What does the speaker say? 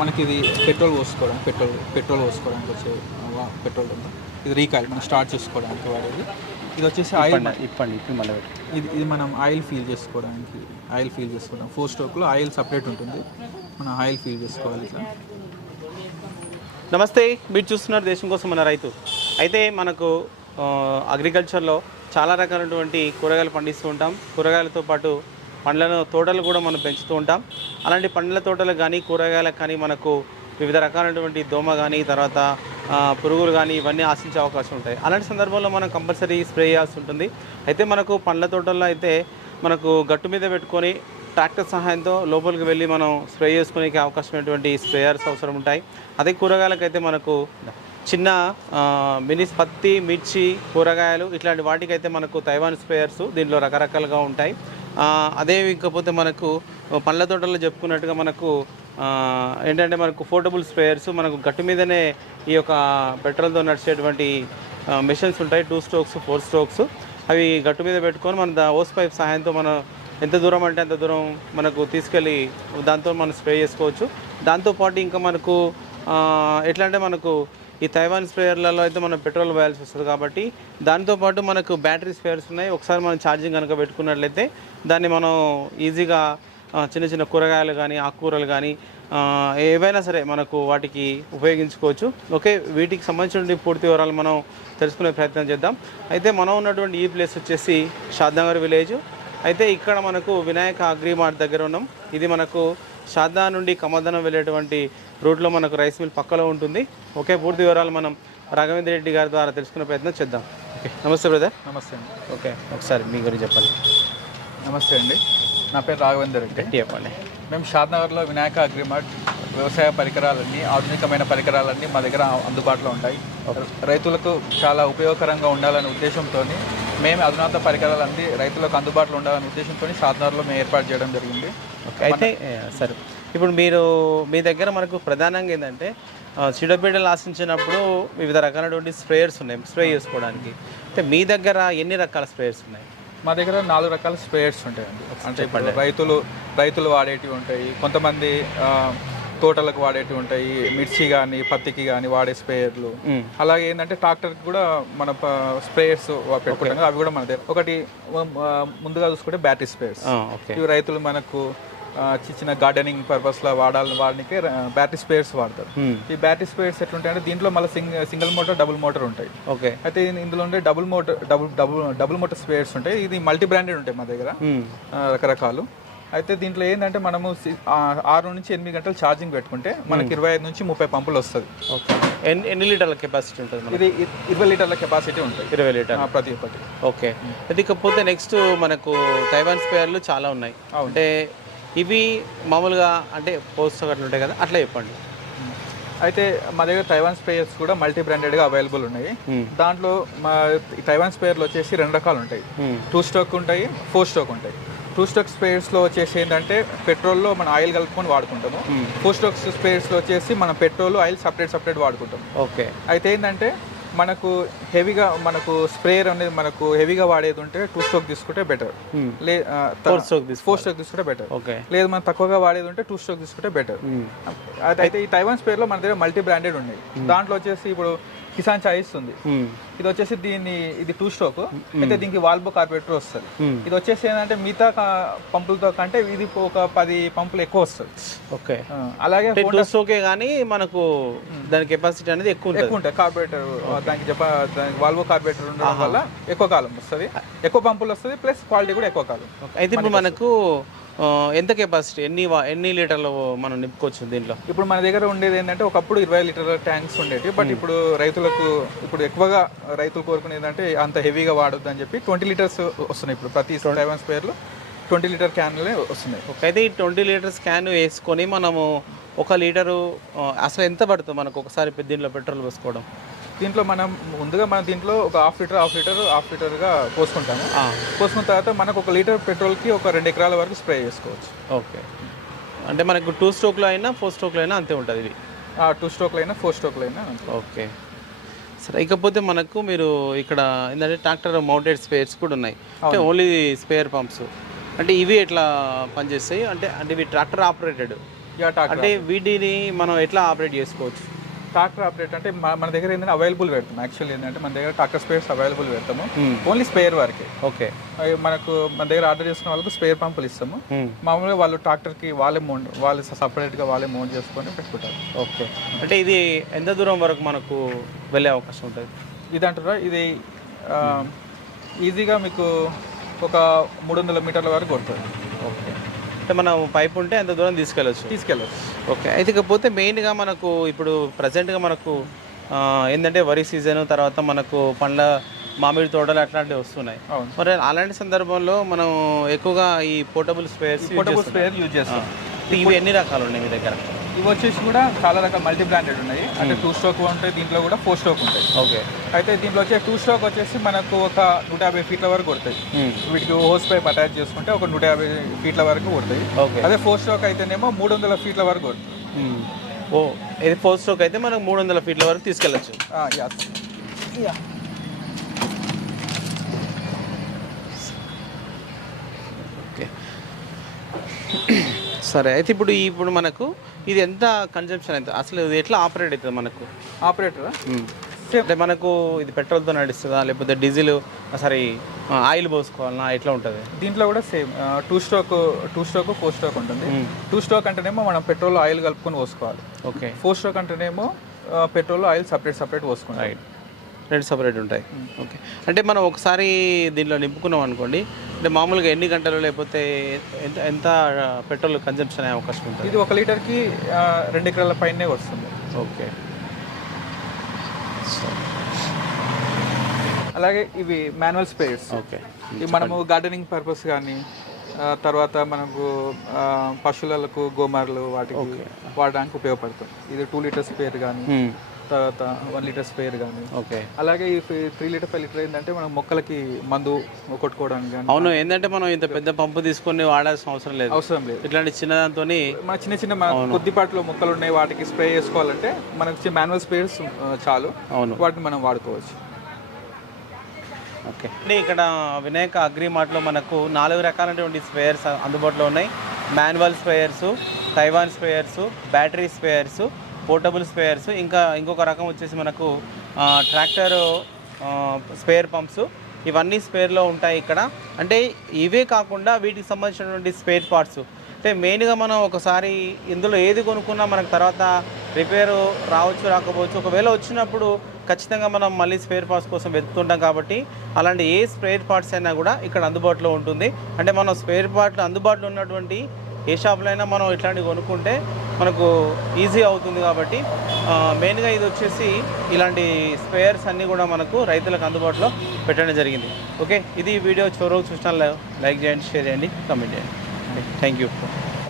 మనకి ఇది పెట్రోల్ పోసుకోవడానికి పెట్రోల్ పెట్రోల్ పోసుకోవడానికి వచ్చే పెట్రోల్ ఉంది ఇది రీకాయిల్ మనం స్టార్ట్ చేసుకోవడానికి వాడేది. ఇది వచ్చేసి ఆయిల్ ఇప్పండి మళ్ళీ ఇది ఇది మనం ఆయిల్ ఫీల్ చేసుకోవడానికి ఆయిల్ ఫీల్ చేసుకోవడం ఫోర్ స్ట్రోక్లో ఆయిల్ సపరేట్ ఉంటుంది. మనం ఆయిల్ ఫీల్ చేసుకోవాలి ఇట్లా నమస్తే మీరు చూస్తున్నారు దేశం కోసం మన రైతు. అయితే మనకు అగ్రికల్చర్లో చాలా రకాలైనటువంటి కూరగాయలు పండిస్తూ ఉంటాం. కూరగాయలతో పాటు పండ్లను తోటలు కూడా మనం పెంచుతూ ఉంటాం. అలాంటి పండ్ల తోటలు కానీ కూరగాయలకు కానీ మనకు వివిధ రకాలైనటువంటి దోమ కానీ తర్వాత పురుగులు కానీ ఇవన్నీ ఆశించే అవకాశం ఉంటాయి. అలాంటి సందర్భంలో మనం కంపల్సరీ స్ప్రే చేయాల్సి ఉంటుంది. అయితే మనకు పండ్ల తోటల్లో అయితే మనకు గట్టు మీద పెట్టుకొని ట్రాక్టర్ సహాయంతో లోపలికి వెళ్ళి మనం స్ప్రే చేసుకునే అవకాశమైనటువంటి స్ప్రేయర్స్ అవసరం ఉంటాయి. అదే కూరగాయలకైతే మనకు చిన్న ఆ, మినిస్ పత్తి మిర్చి కూరగాయలు ఇట్లాంటి వాటికైతే మనకు తైవాన్ స్ప్రేయర్స్ దీంట్లో రకరకాలుగా ఉంటాయి. అదే ఇంకపోతే మనకు పండ్ల తోటల్లో చెప్పుకున్నట్టుగా మనకు ఏంటంటే మనకు పోర్టబుల్ స్ప్రేయర్స్ మనకు గట్టు మీదనే ఈ యొక్క పెట్రోల్తో నడిచేటువంటి మిషన్స్ ఉంటాయి. టూ స్ట్రోక్స్ ఫోర్ స్ట్రోక్స్ అవి గట్టు మీద పెట్టుకొని మన ఓస్ పైప్ సహాయంతో మనం ఎంత దూరం అంటే అంత దూరం మనకు తీసుకెళ్ళి దాంతో మనం స్ప్రే చేసుకోవచ్చు. దాంతోపాటు ఇంకా మనకు ఎట్లా అంటే మనకు ఈ తైవాన్ స్ప్రేయర్లలో అయితే మనం పెట్రోల్ పోయాల్సి వస్తుంది కాబట్టి దాంతోపాటు మనకు బ్యాటరీ స్ప్రేయర్స్ ఉన్నాయి. ఒకసారి మనం ఛార్జింగ్ కనుక పెట్టుకున్నట్లయితే దాన్ని మనం ఈజీగా చిన్న చిన్న కూరగాయలు కానీ ఆకుకూరలు కానీ ఏవైనా సరే మనకు వాటికి ఉపయోగించుకోవచ్చు. ఓకే వీటికి సంబంధించిన పూర్తి వివరాలు మనం తెలుసుకునే ప్రయత్నం చేద్దాం. అయితే మనం ఉన్నటువంటి ఈ ప్లేస్ వచ్చేసి షాద్నగర్ విలేజ్. అయితే ఇక్కడ మనకు వినాయక అగ్రిమార్ట్ దగ్గర ఉన్నాం. ఇది మనకు షాద్దా నుండి కమదనం వెళ్ళేటువంటి రూట్లో మనకు రైస్ మిల్ పక్కలో ఉంటుంది. ఓకే పూర్తి వివరాలు మనం రాఘవేంద్ర రెడ్డి గారి ద్వారా తెలుసుకునే ప్రయత్నం చేద్దాం. ఓకే నమస్తే బ్రదర్. నమస్తే అండి. ఓకే ఒకసారి మీ గురించి చెప్పండి నమస్తే అండి. నా పేరు రాఘవేందర్ రెడ్డి. చెప్పండి. మేము షాద్నగర్లో వినాయక అగ్రిమార్ట్ వ్యవసాయ పరికరాలన్నీ ఆధునికమైన పరికరాలన్నీ మా దగ్గర అందుబాటులో ఉంటాయి. రైతులకు చాలా ఉపయోగకరంగా ఉండాలనే ఉద్దేశంతో మేము అధునాత పరికరాలన్నీ రైతులకు అందుబాటులో ఉండాలనే ఉద్దేశంతో షాద్నగర్లో మేము ఏర్పాటు చేయడం జరిగింది. ఓకే అయితే సరే. ఇప్పుడు మీరు మీ దగ్గర మనకు ప్రధానంగా ఏంటంటే ఆ, చీడపీడలు ఆశించినప్పుడు వివిధ రకాలైనటువంటి స్ప్రేయర్స్ ఉన్నాయి స్ప్రే చేసుకోవడానికి. అయితే మీ దగ్గర ఎన్ని రకాల స్ప్రేయర్స్ ఉన్నాయి? మా దగ్గర నాలుగు రకాల స్ప్రేయర్స్ ఉంటాయండి. అంటే రైతులు రైతులు వాడేటివి ఉంటాయి. కొంతమంది తోటలకు వాడేటివి ఉంటాయి. మిర్చి కానీ పత్తికి కానీ వాడే స్ప్రేయర్లు. అలాగే ఏంటంటే ట్రాక్టర్ కూడా మన స్ప్రేయర్స్ పెట్టుకుంటాం. అవి కూడా మన దగ్గర ఒకటి ముందుగా చూసుకుంటే బ్యాటరీ స్ప్రేయర్స్. ఇవి రైతులు మనకు చిన్న చిన్న గార్డెనింగ్ పర్పస్లో వాడాలని వాడడానికి బ్యాటరీ స్ప్రేయర్స్ వాడతారు. ఈ బ్యాటరీ స్ప్రేయర్స్ ఎట్లుంటాయంటే దీంట్లో మళ్ళీ single single motor double motor ఉంటాయి. ఓకే. అయితే ఇందులో ఉండే double motor double double double motor sprayers ఉంటాయి. ఇది మల్టీ బ్రాండెడ్ ఉంటాయి మా దగ్గర. రకరకాలు. అయితే దీంట్లో ఏంటంటే మనము ఆరు నుంచి ఎనిమిది గంటలు ఛార్జింగ్ పెట్టుకుంటే మనకి ఇరవై ఐదు నుంచి ముప్పై పంపులు వస్తుంది. ఓకే. ఎన్ని ఎన్ని లీటర్ల కెపాసిటీ ఉంటుంది ఇది ఇరవై లీటర్ల కెపాసిటీ ఉంటుంది. ఇరవై లీటర్ ప్రతి ఒక్కటి. ఓకే. అది ఇకపోతే నెక్స్ట్ మనకు తైవాన్ స్పేర్లు చాలా ఉన్నాయి. అంటే ఇవి మామూలుగా అంటే పోస్ట్ అట్లా ఉంటాయి కదా అట్లా చెప్పండి. అయితే మా దగ్గర తైవాన్ స్ప్రేయర్స్ కూడా మల్టీ బ్రాండెడ్గా అవైలబుల్ ఉన్నాయి. దాంట్లో మా తైవాన్ స్ప్రేయర్లు వచ్చేసి రెండు రకాలు ఉంటాయి. టూ స్టోక్ ఉంటాయి ఫోర్ స్టోక్ ఉంటాయి. టూ స్టోక్ స్ప్రేయర్స్లో వచ్చేసి ఏంటంటే పెట్రోల్లో మనం ఆయిల్ కలుపుకొని వాడుకుంటాము. ఫోర్ స్టోక్ స్ప్రేయర్స్లో వచ్చేసి మనం పెట్రోల్ ఆయిల్ సపరేట్ సపరేట్ వాడుకుంటాం ఓకే. అయితే ఏంటంటే మనకు హెవీగా మనకు స్ప్రేయర్ అనేది మనకు హెవీగా వాడేది ఉంటే టూ స్టోక్ తీసుకుంటే బెటర్ మ్మ్. లే ఫోర్ స్ట్రోక్ తీసుకుంటే. Better okay. లేదు మనం తక్కువగా వాడేది ఉంటే టూ స్టోక్ తీసుకుంటే బెటర్ మ్మ్. అయితే ఈ తైవాన్ స్పేర్లో మన దగ్గర మల్టీ బ్రాండెడ్ ఉన్నాయి దాంట్లో వచ్చేసి ఇప్పుడు కిసాన్ ఉంది మ్మ్. ఇది వచ్చేసి దీన్ని ఇది టూ స్ట్రోక్ అయితే దీనికి వాల్బో కార్పొరేటర్ వస్తుంది. ఇది వచ్చేసి ఏంటంటే మిగతా పంపులతో కంటే ఇది ఒక పది పంపులు ఎక్కువ వస్తుంది. ఓకే. అలాగే టూ స్ట్రోకే కానీ మనకు దాని కెపాసిటీ అనేది ఎక్కువ ఎక్కువ ఉంటాయి కార్పొరేటర్ దానికి చెప్ప దానికి వాల్వో కార్పొరేటర్ ఉండడం వల్ల ఎక్కువ కాలం వస్తుంది. ఎక్కువ పంపులు వస్తుంది ప్లస్ క్వాలిటీ కూడా ఎక్కువ కాలం అయితే ఇప్పుడు మనకు ఎంత కెపాసిటీ ఎన్ని వా- ఎన్ని లీటర్లు మనం నింపుకోవచ్చు దీంట్లో? ఇప్పుడు మన దగ్గర ఉండేది ఏంటంటే ఒకప్పుడు ఇరవై లీటర్ల ట్యాంక్స్ ఉండేవి బట్ ఇప్పుడు రైతులకు ఇప్పుడు ఎక్కువగా రైతులు కోరుకునేది అంటే అంత హెవీగా వాడొద్దు అని చెప్పి ట్వంటీ లీటర్స్ వస్తున్నాయి ఇప్పుడు ప్రతి సెవెన్ స్పేర్లో ట్వంటీ లీటర్ క్యాన్లే వస్తున్నాయి. అయితే ఈ ట్వంటీ లీటర్స్ క్యాన్ వేసుకొని మనము ఒక లీటరు అసలు ఎంత పడుతుంది మనకు ఒకసారి పెద్ద దీంట్లో పెట్రోల్ పోసుకోవడం? దీంట్లో మనం ముందుగా మనం దీంట్లో ఒక half litre half litre half లీటర్గా పోసుకుంటాము పోసుకున్న తర్వాత మనకు ఒక లీటర్ పెట్రోల్కి ఒక రెండు ఎకరాల వరకు స్ప్రే చేసుకోవచ్చు. ఓకే. అంటే మనకు టూ స్ట్రోక్లో అయినా ఫోర్ స్ట్రోక్లో అయినా అంతే ఉంటుంది ఇది? ఆ టూ స్ట్రోక్లు అయినా ఫోర్ స్ట్రోక్లు అయినా. ఓకే. సరే ఇకపోతే మనకు మీరు ఇక్కడ ఏంటంటే ట్రాక్టర్ మౌంటెడ్ స్పేర్స్ కూడా ఉన్నాయి. అంటే ఓన్లీ స్పేర్ పంప్స్. అంటే ఇవి ఎట్లా పనిచేస్తాయి? అంటే అంటే ఇవి ట్రాక్టర్ ఆపరేటెడ్. అంటే వీటిని మనం ఎట్లా ఆపరేట్ చేసుకోవచ్చు? ట్రాక్టర్ ఆపరేట్ అంటే మన దగ్గర ఏంటంటే అవైలబుల్ పెడతాం. యాక్చువల్లీ ఏంటంటే మన దగ్గర ట్రాక్టర్ స్పేర్స్ అవైలబుల్ పెడతాము. Hmm. ఓన్లీ స్పేర్ వరకే. ఓకే. మనకు మన దగ్గర ఆర్డర్ చేసుకున్న వాళ్ళకు స్పేర్ పంపులు ఇస్తాము. Hmm. మామూలుగా వాళ్ళు ట్రాక్టర్కి వాళ్ళే మౌంట్ వాళ్ళు సపరేట్గా వాళ్ళే మౌంట్ చేసుకొని పెట్టుకుంటారు. ఓకే. అంటే ఇది ఎంత దూరం వరకు మనకు వెళ్ళే అవకాశం ఉంటుంది? ఇది అంటారా ఇది ఈజీగా మీకు ఒక మూడు వందల మీటర్ల వరకు కొడుతుంది. ఓకే. మనం పైప్ ఉంటే ఎంత దూరం తీసుకెళ్ళచ్చు. తీసుకెళ్ళచ్చు. ఓకే. అయితే ఇకపోతే మెయిన్గా మనకు ఇప్పుడు ప్రజెంట్గా మనకు ఏంటంటే వరి సీజన్ తర్వాత మనకు పండ్ల మామిడి తోటలు అట్లాంటివి వస్తున్నాయి. మరి అలాంటి సందర్భంలో మనం ఎక్కువగా ఈ portable spares portable spare use చేస్తాం ఇవి ఎన్ని రకాలు ఉన్నాయి మీ దగ్గర? ఇవి వచ్చేసి కూడా చాలా రకాల మల్టీ బ్రాండెడ్ ఉన్నాయి. అంటే టూ స్ట్రోక్ ఉంటాయి దీంట్లో కూడా ఫోర్ స్ట్రోక్ ఉంటాయి. ఓకే అయితే దీంట్లో వచ్చే టూ స్ట్రోక్ వచ్చేసి మనకు ఒక నూట యాభై ఫీట్ల వరకు కొడతాయి. వీటికి హోస్ పైప్ అటాచ్ చేసుకుంటే ఒక నూట యాభై ఫీట్ల వరకు కొడతాయి. ఓకే అదే ఫోర్ స్ట్రోక్ అయితేనేమో మూడు వందల ఫీట్ల వరకు కొడుతుంది ఓ ఇది ఫోర్ స్ట్రోక్ అయితే మనం మూడు వందల ఫీట్ల వరకు తీసుకెళ్ళచ్చు. సరే అయితే ఇప్పుడు ఇప్పుడు మనకు ఇది ఎంత కన్జంప్షన్ అవుతుంది? అసలు ఇది ఎట్లా ఆపరేట్ అవుతుంది మనకు? ఆపరేటర్ అంటే మనకు ఇది పెట్రోల్తో నడుస్తుందా? లేకపోతే డీజిల్ సారీ ఆయిల్ పోసుకోవాలన్నా ఎట్లా ఉంటుంది? దీంట్లో కూడా same two stroke two stroke four stroke ఉంటుంది. టూ స్ట్రోక్ అంటేనేమో మనం పెట్రోల్ ఆయిల్ కలుపుకొని పోసుకోవాలి. ఓకే. ఫోర్ స్ట్రోక్ అంటేనేమో పెట్రోల్ ఆయిల్ సపరేట్ సపరేట్ పోసుకోవాలి రైట్ రెండు సపరేట్ ఉంటాయి. ఓకే అంటే మనం ఒకసారి దీనిలో నింపుకున్నాం అనుకోండి అంటే మామూలుగా ఎన్ని గంటలు లేకపోతే ఎంత ఎంత పెట్రోల్ కన్జంప్షన్ అయ్యే అవకాశం ఉంటుంది? ఇది ఒక లీటర్కి రెండు ఎకరాల పైనే వస్తుంది. ఓకే అలాగే ఇవి మాన్యువల్ స్పేర్స్ ఓకే ఇవి మనము గార్డెనింగ్ పర్పస్ కానీ తర్వాత మనకు పశువులకు గోమార్లు వాటికి వాడడానికి ఉపయోగపడుతుంది. ఇది టూ లీటర్ స్పేర్ కానీ తర్వాత వన్ లీటర్ స్పేర్ కానీ ఓకే. అలాగే ఈ త్రీ లీటర్ ఫైవ్ లీటర్ ఏంటంటే మనం మొక్కలకి మందు కొట్టుకోవడానికి కానీ అవును ఏంటంటే మనం ఇంత పెద్ద పంపు తీసుకొని వాడాల్సిన అవసరం లేదు. అవసరం లేదు. ఇట్లాంటి చిన్నదాంతో మన చిన్న చిన్న మన కొద్దిపాట్లో మొక్కలు ఉన్నాయి వాటికి స్ప్రే చేసుకోవాలంటే మనకి మాన్యువల్ స్ప్రేస్ చాలు. అవును. వాటిని మనం వాడుకోవచ్చు. ఓకే. అంటే ఇక్కడ వినాయక అగ్రి మార్ట్లో మనకు నాలుగు రకాలైనటువంటి స్ప్రేయర్స్ అందుబాటులో ఉన్నాయి. Manual sprayers Taiwan sprayers battery sprayers portable sprayers ఇంకా ఇంకొక రకం వచ్చేసి మనకు ట్రాక్టర్ స్పేర్ పంప్స్. ఇవన్నీ స్పేర్లో ఉంటాయి ఇక్కడ. అంటే ఇవే కాకుండా వీటికి సంబంధించినటువంటి స్పేర్ పార్ట్స్. అంటే మెయిన్గా మనం ఒకసారి ఇందులో ఏది కొనుక్కున్నా మనకు తర్వాత రిపేరు రావచ్చు రాకపోవచ్చు. ఒకవేళ వచ్చినప్పుడు ఖచ్చితంగా మనం మళ్ళీ స్పేర్ పార్ట్స్ కోసం వెతుకుతుంటాం కాబట్టి అలాంటి ఏ స్పేర్ పార్ట్స్ అయినా కూడా ఇక్కడ అందుబాటులో ఉంటుంది. అంటే మనం స్పేర్ పార్ట్లు అందుబాటులో ఉన్నటువంటి ఏ షాప్లో అయినా మనం ఇట్లాంటివి కొనుక్కుంటే మనకు ఈజీ అవుతుంది కాబట్టి మెయిన్గా ఇది వచ్చేసి ఇలాంటి స్పేర్స్ అన్నీ కూడా మనకు రైతులకు అందుబాటులో పెట్టడం జరిగింది. ఓకే ఇది వీడియో. చోరవు చూసిన లైక్ చేయండి షేర్ చేయండి కమెంట్ చేయండి. Thank you